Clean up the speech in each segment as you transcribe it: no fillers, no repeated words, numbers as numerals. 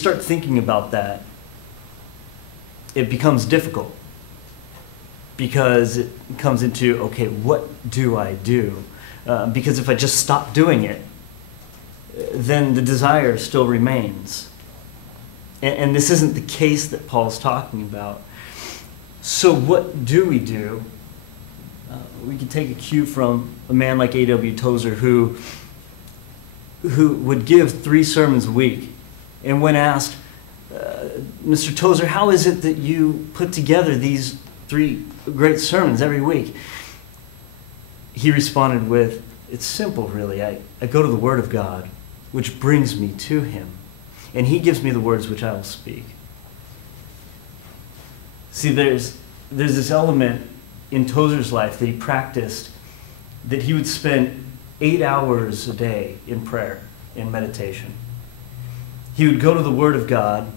Start thinking about that, it becomes difficult because it comes into, okay, what do I do? Because if I just stop doing it, then the desire still remains. And this isn't the case that Paul's talking about. So what do? We can take a cue from a man like A.W. Tozer who would give 3 sermons a week. And when asked, Mr. Tozer, how is it that you put together these 3 great sermons every week? He responded with, it's simple, really. I go to the Word of God, which brings me to Him. And He gives me the words which I will speak. See, there's this element in Tozer's life that he practiced, that he would spend 8 hours a day in prayer, in meditation. He would go to the Word of God, and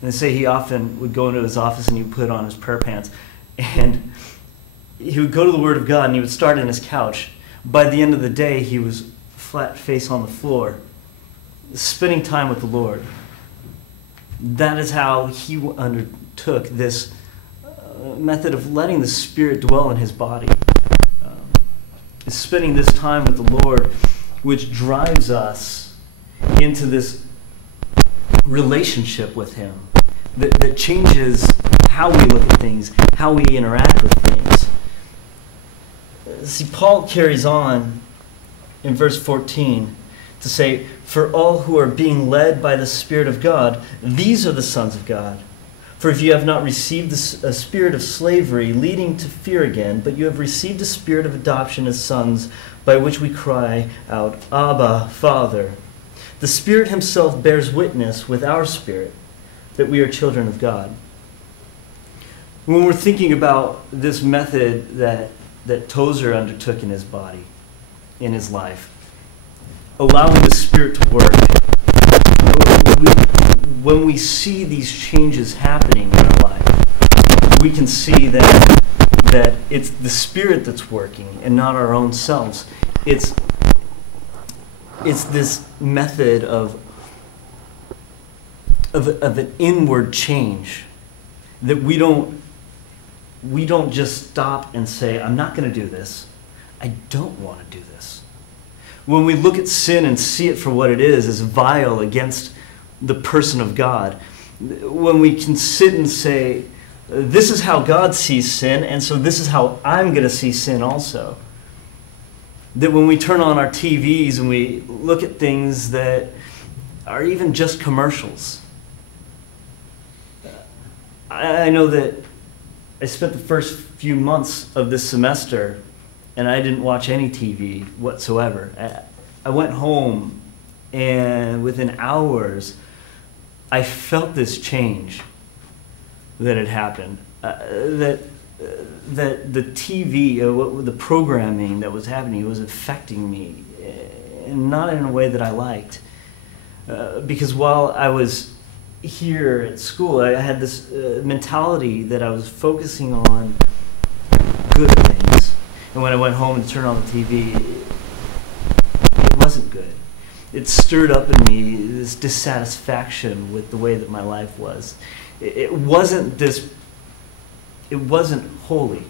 they say he often would go into his office and he would put on his prayer pants, and he would go to the Word of God and he would start in his couch. By the end of the day, he was flat face on the floor, spending time with the Lord. That is how he undertook this method of letting the Spirit dwell in his body. Spending this time with the Lord, which drives us into this relationship with Him that changes how we look at things, how we interact with things. See, Paul carries on in verse 14 to say, for all who are being led by the Spirit of God, these are the sons of God. For if you have not received a spirit of slavery leading to fear again, but you have received a spirit of adoption as sons, by which we cry out, Abba, Father. The Spirit Himself bears witness with our spirit that we are children of God. When we're thinking about this method that Tozer undertook in his body, in his life, allowing the Spirit to work, when we see these changes happening in our life, we can see that it's the Spirit that's working and not our own selves. It's this method of an inward change that we don't just stop and say, I'm not going to do this. I don't want to do this. When we look at sin and see it for what it is, as vile against the person of God, when we can sit and say, this is how God sees sin, and so this is how I'm going to see sin also. That when we turn on our TVs and we look at things that are even just commercials. I know that I spent the first few months of this semester and I didn't watch any TV whatsoever. I went home and within hours I felt this change that had happened. That the TV, the programming that was happening was affecting me, and not in a way that I liked. Because while I was here at school, I had this mentality that I was focusing on good things. And when I went home and turned on the TV, it wasn't good. It stirred up in me this dissatisfaction with the way that my life was. It wasn't holy.